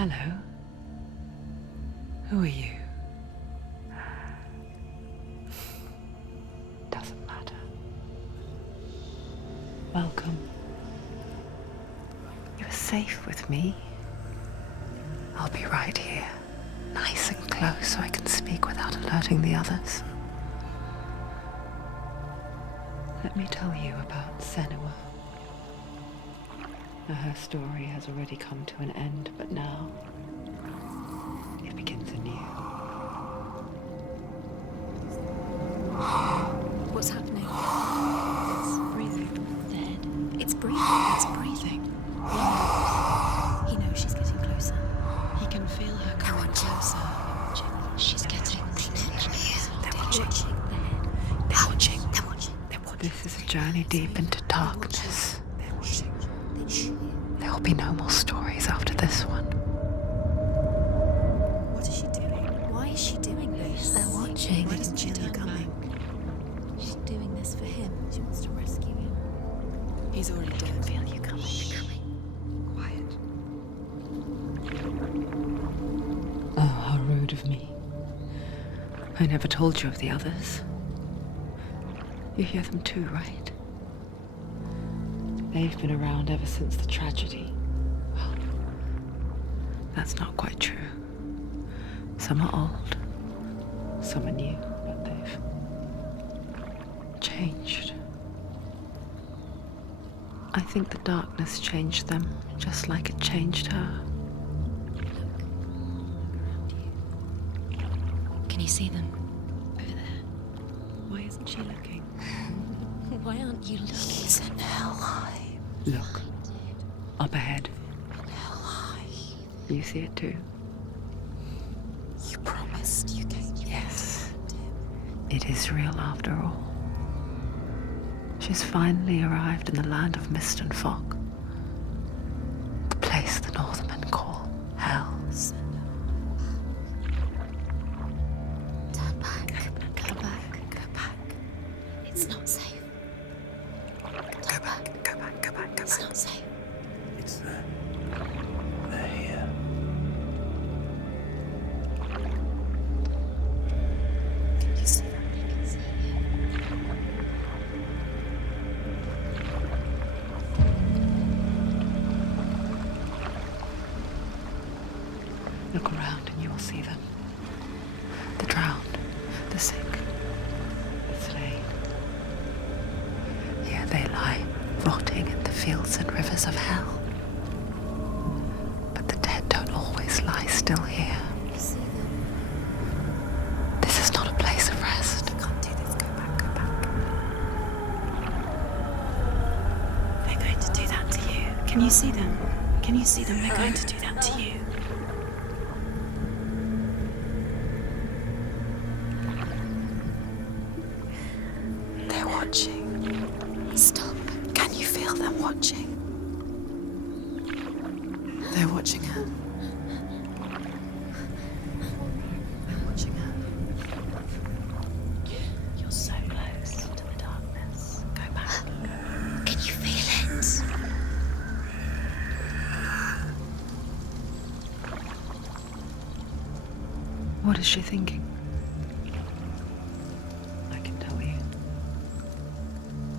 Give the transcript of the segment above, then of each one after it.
Hello. Who are you? Doesn't matter. Welcome. You are safe with me. I'll be right here, nice and close so I can speak without alerting the others. Let me tell you about Senua. Her story has already come to an end, but now it begins anew. What's happening? It's breathing. Dead. It's breathing. It's breathing. He knows she's getting closer. He can feel her coming closer. She's getting closer. They're watching. They're watching. They're watching. They're watching. This is a journey deep into darkness. They're watching. There will be no more stories after this one. What is she doing? Why is she doing this? They're watching. Why doesn't she turn back? She's doing this for him. She wants to rescue him. He's already dead. I feel you coming. Quiet. Oh, how rude of me. I never told you of the others. You hear them too, right? They've been around ever since the tragedy. Well, that's not quite true. Some are old, some are new, but they've changed. I think the darkness changed them, just like it changed her. Can you see them? Over there. Why isn't she looking? Why aren't you looking? He's in hell. Look, up ahead. You see it too? You promised you gave you. Yes. It is real after all. She's finally arrived in the land of mist and fog. The place the Northmen call Hell. Turn back. Go back. Go back. It's not safe. Go back, go back, go back, go It's back. not safe. It's there. They're here. You see them? I can see you. Look around and you will see them. The drowned, the sick, the slain. Here they lie, rotting in the fields and rivers of hell. But the dead don't always lie still here. You see them? This is not a place of rest. You can't do this. Go back. Go back. They're going to do that to you. Can you see them? Can you see them? They're going to do that to you. They're watching. Stop. Can you feel them watching? They're watching her. They're watching her. You're so close to the darkness. Go back. Can you feel it? What is she thinking? I can tell you.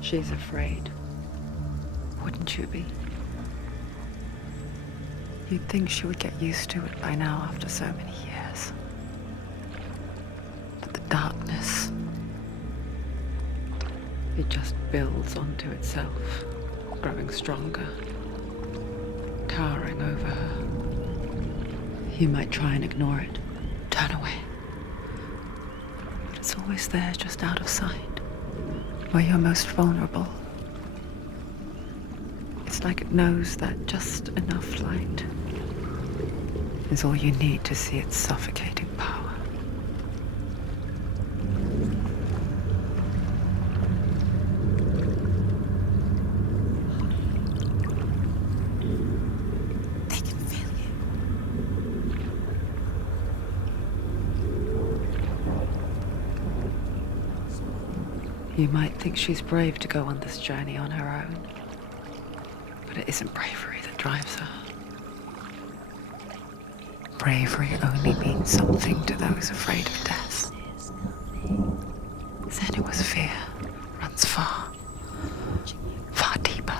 She's afraid. Wouldn't you be? You'd think she would get used to it by now after so many years. But the darkness, it just builds onto itself, growing stronger, towering over her. You might try and ignore it, turn away. But it's always there, just out of sight, where you're most vulnerable. It's like it knows that just enough light is all you need to see its suffocating power. They can feel you. You might think she's brave to go on this journey on her own, but it isn't bravery that drives her. bravery only means something to those afraid of death, Senua's fear runs far, far deeper.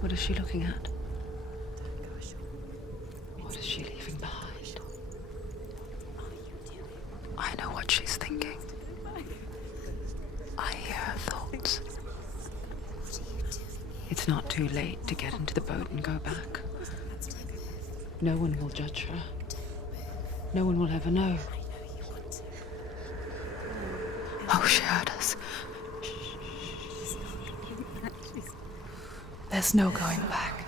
What is she looking at? What is she leaving behind? I know what she's thinking. I hear her thoughts. It's not too late to get into the boat and go back. No one will judge her. No one will ever know. Oh, she heard us. There's no going back.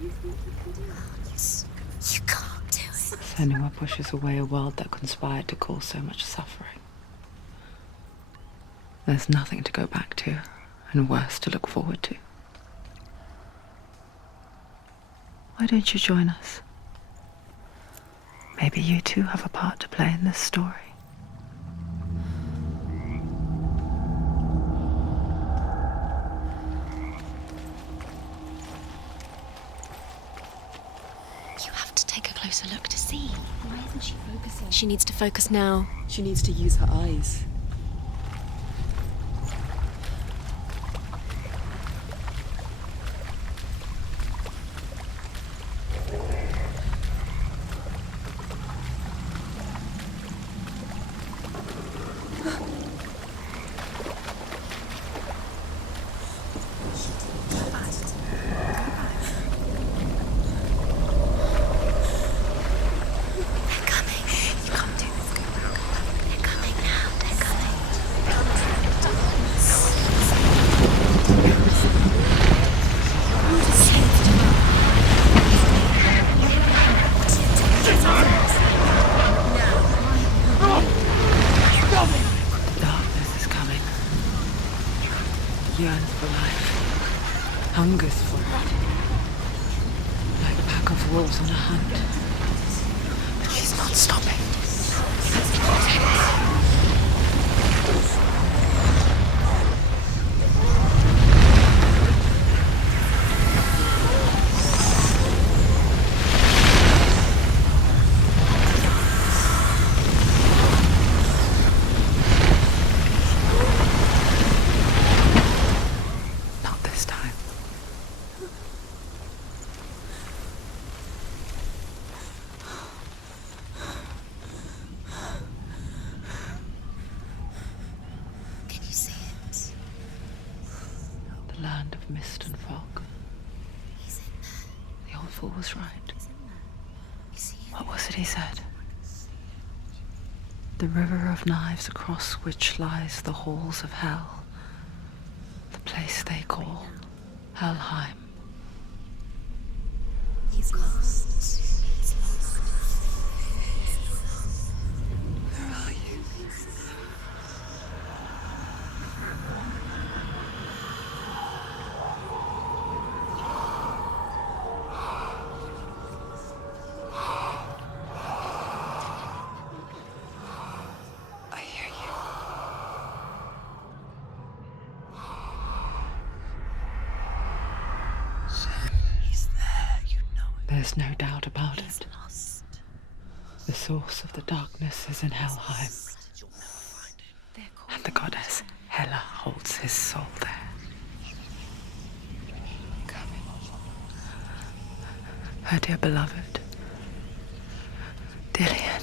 You can't do it. Senua pushes away a world that conspired to cause so much suffering. There's nothing to go back to, and worse to look forward to. Why don't you join us? Maybe you too have a part to play in this story. You have to take a closer look to see. Why isn't she focusing? She needs to focus now. She needs to use her eyes. Darkness is coming. Yearns for life. Hungers for it. Like a pack of wolves on a hunt. But she's not stopping. Not this time. Can you see it? The land of mist and fog. He's in there. The old fool was right. He's in there. You see him? What was it he said? The river of knives across which lies the halls of hell. The place they call Helheim. He's lost. He's lost. Where are you? I hear you. He's there, you know it. There's no doubt about He's it. lost. The source of the darkness is in Helheim, You'll never find him. They're and the goddess Hela holds his soul there. Her dear beloved, Dillian.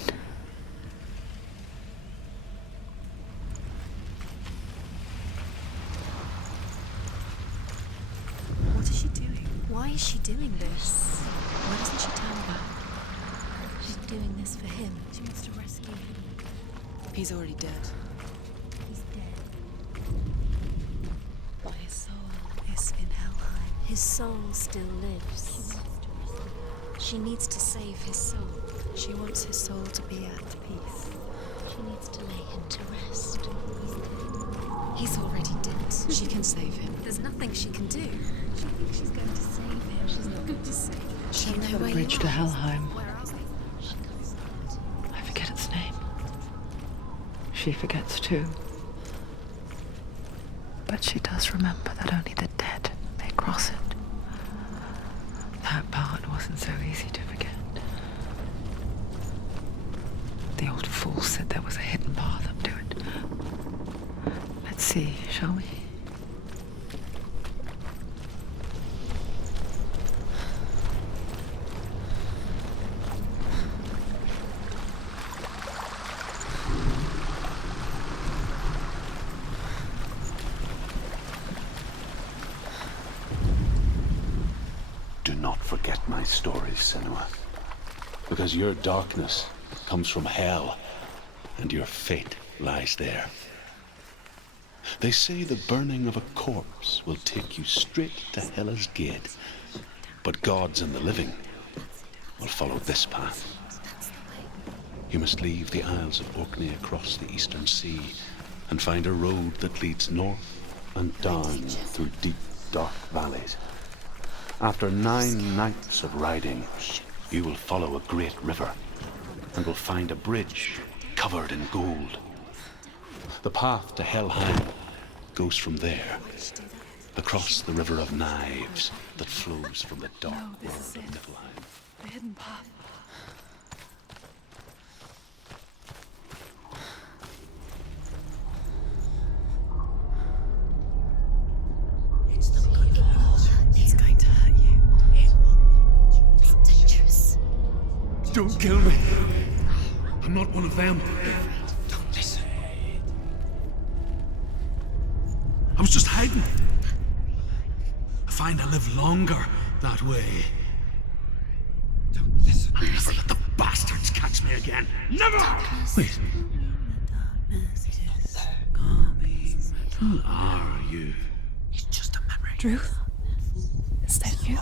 What is she doing? Why is she doing this? Why doesn't she turn back? She's doing this for him. She wants to rescue him. He's already dead. He's dead. soul is in Helheim. His soul still lives. She needs to save his soul. She wants his soul to be at peace. She needs to lay him to rest. He's already dead. She can save him. There's nothing she can do. She thinks she's going to save him. She's not going to save him. She'll know The where bridge you to are. Helheim. Where are we? She can't. I forget its name. She forgets too. But she does remember that only the dead may cross it. That part wasn't so easy to forget. The old fool said there was a hidden path up to it. Let's see, shall we? Do not forget my stories, Senua. Because your darkness comes from hell, and your fate lies there. They say the burning of a corpse will take you straight to Hela's gate, but gods and the living will follow this path. You must leave the Isles of Orkney across the eastern sea and find a road that leads north and down through deep, dark valleys. After 9 nights of riding, you will follow a great river and will find a bridge covered in gold. The path to Helheim goes from there, across the river of knives that flows from the dark world of Niflheim. The hidden path. It's going to hurt you. It's dangerous. Don't kill me. I'm not one of them. Don't listen. I was just hiding. I find I live longer that way. Don't listen. I'll never let the bastards catch me again. Never! Wait. Who are you? It's just a memory. Ruth? Is that you?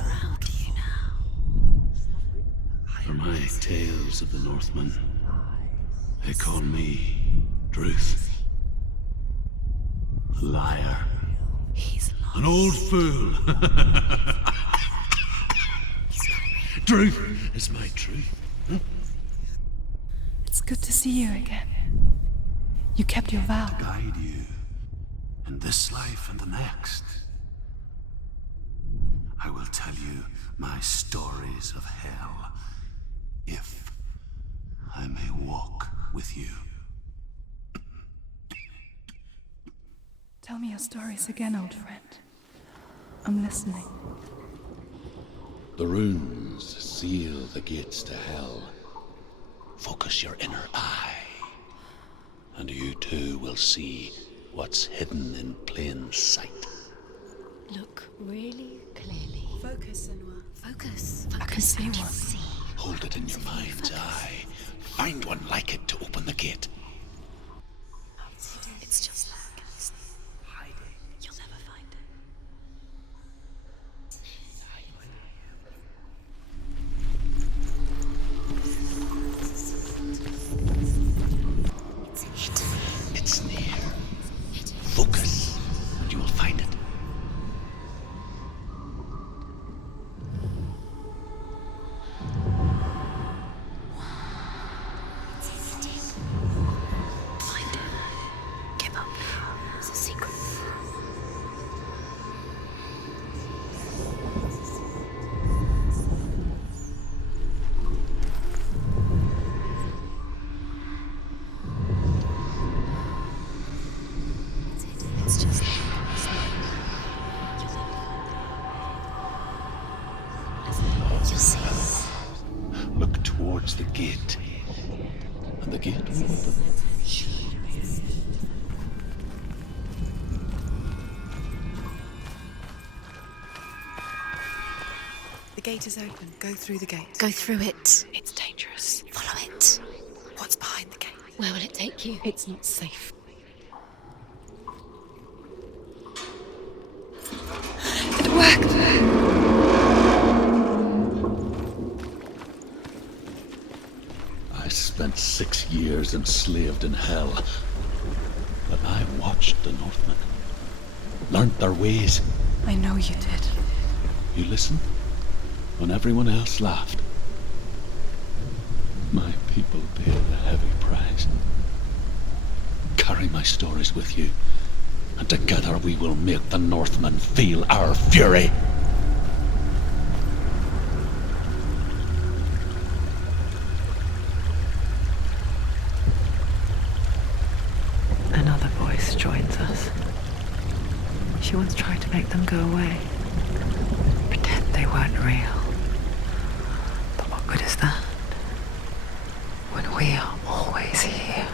For my tales of the Northmen, they call me Druth. A liar. He's lost. An old fool. Druth is my truth. It's good to see you again. You kept your vow. Guide you in this life and the next. I will tell you my stories of hell, if I may walk with you. Tell me your stories again, old friend. I'm listening. The runes seal the gates to hell. Focus your inner eye, and you too will see what's hidden in plain sight. Look really clearly. Focus, Senua. Focus. I can see one. See. Hold it in your mind's eye. Find one like it to open the gate. It's just like you'll never find it. It's hidden. It's near. Focus, and you will find it. Find it. Give up now. It's a secret. It's just you'll see. Look towards the gate, and the gate will open. The gate is open. Go through the gate. Go through it. It's dangerous. Follow it. What's behind the gate? Where will it take you? It's not safe. spent 6 years enslaved in hell. But I watched the Northmen, learnt their ways. I know you did. You listened when everyone else laughed. My people paid the heavy price. Carry my stories with you, and together we will make the Northmen feel our fury. Another voice joins us. She once tried to make them go away. Pretend they weren't real. But what good is that? When we are always here.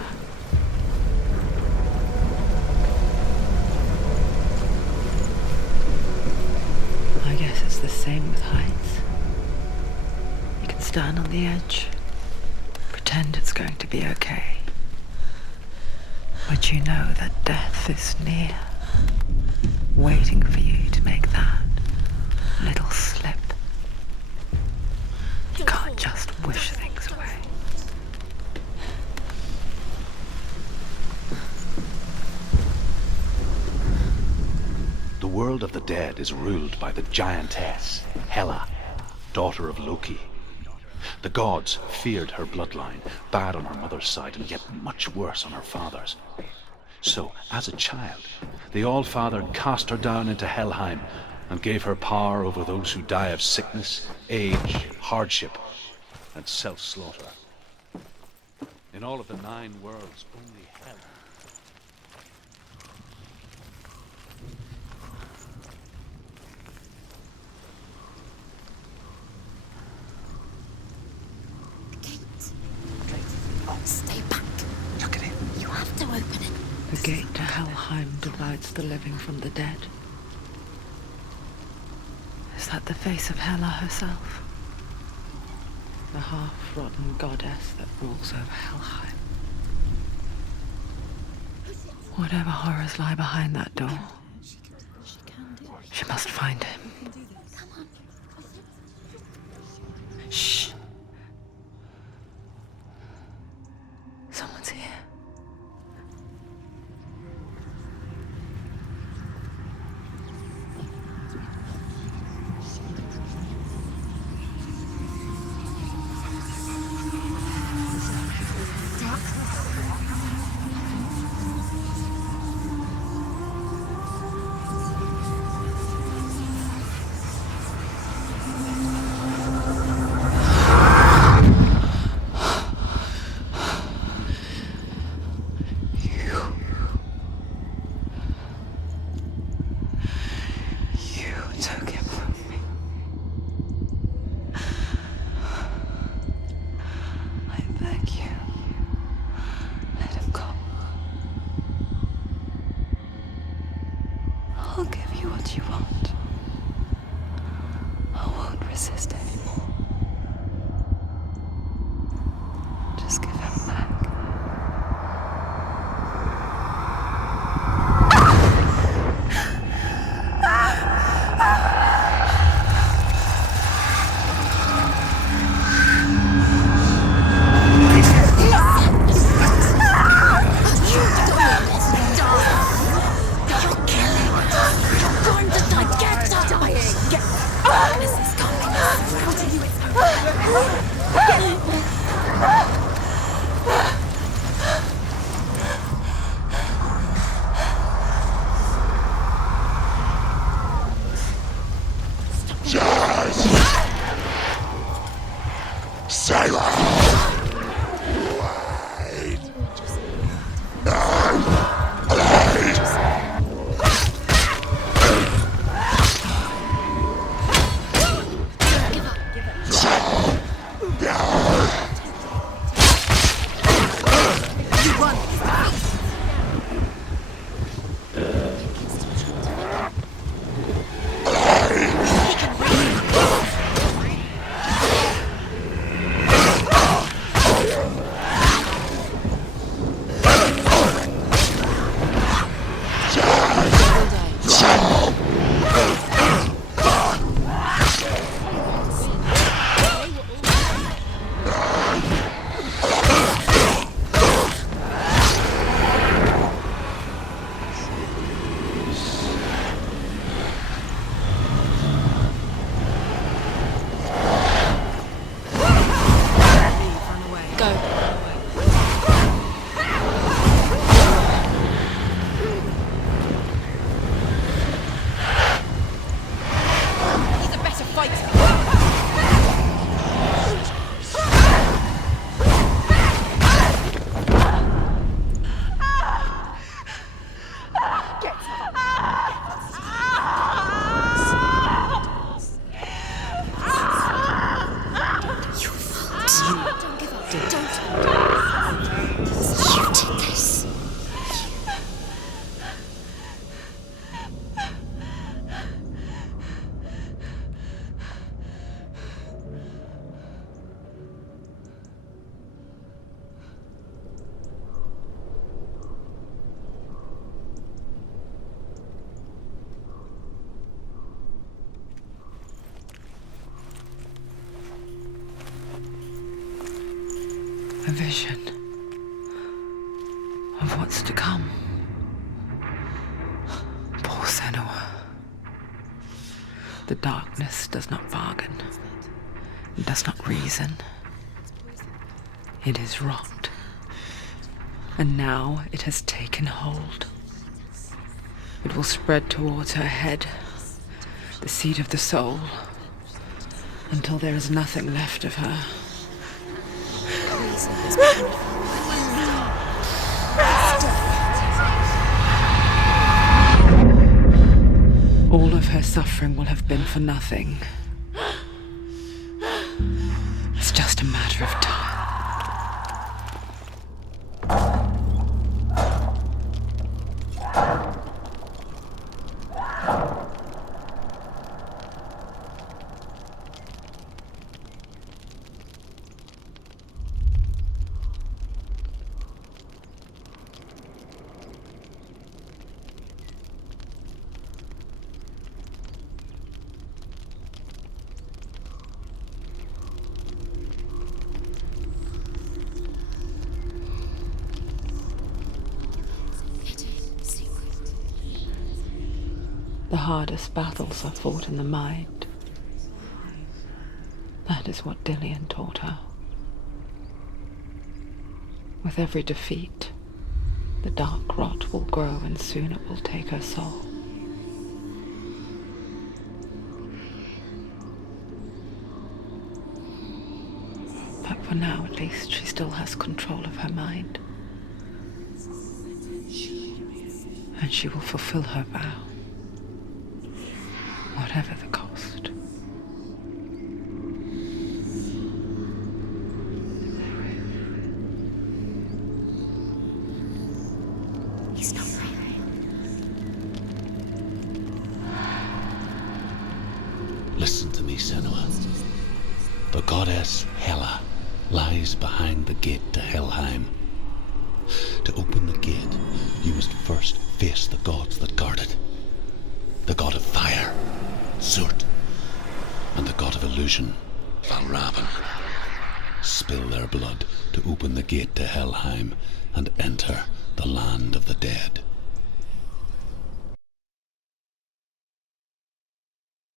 I guess it's the same with heights. You can stand on the edge, pretend it's going to be okay. But you know that death is near, waiting for you to make that little slip. You can't just wish things away. The world of the dead is ruled by the giantess, Hela, daughter of Loki. The gods feared her bloodline, bad on her mother's side and yet much worse on her father's. So, as a child, the All-Father cast her down into Helheim and gave her power over those who die of sickness, age, hardship, and self-slaughter. In all of the 9 worlds, only Hel. Stay back. Look at it. You have to open it. The gate to Helheim divides the living from the dead. Is that the face of Hela herself? The half-rotten goddess that rules over Helheim. Whatever horrors lie behind that door, she must find him. Shh. Someone's here. Took him from me. I beg you, let him go. I'll give you what you want. I won't resist anymore. Just give him back. You're going to die. Get Go. He's a better fighter. Don't give up. Don't. You did this. A vision of what's to come. Poor Senua. The darkness does not bargain. It does not reason. It is wrought. And now it has taken hold. It will spread towards her head, the seat of the soul, until there is nothing left of her. All of her suffering will have been for nothing. It's just a matter of time. The hardest battles are fought in the mind. That is what Dillian taught her. With every defeat, the dark rot will grow and soon it will take her soul. But for now, at least, she still has control of her mind. And she will fulfill her vow. Whatever the cost. He's not right. Listen to me, Senua. The goddess Hela lies behind the gate to Helheim. To open the gate, you must first face the gods that guard it. The god of fire, Surt, and the god of illusion, Valravn. Spill their blood to open the gate to Helheim and enter the land of the dead.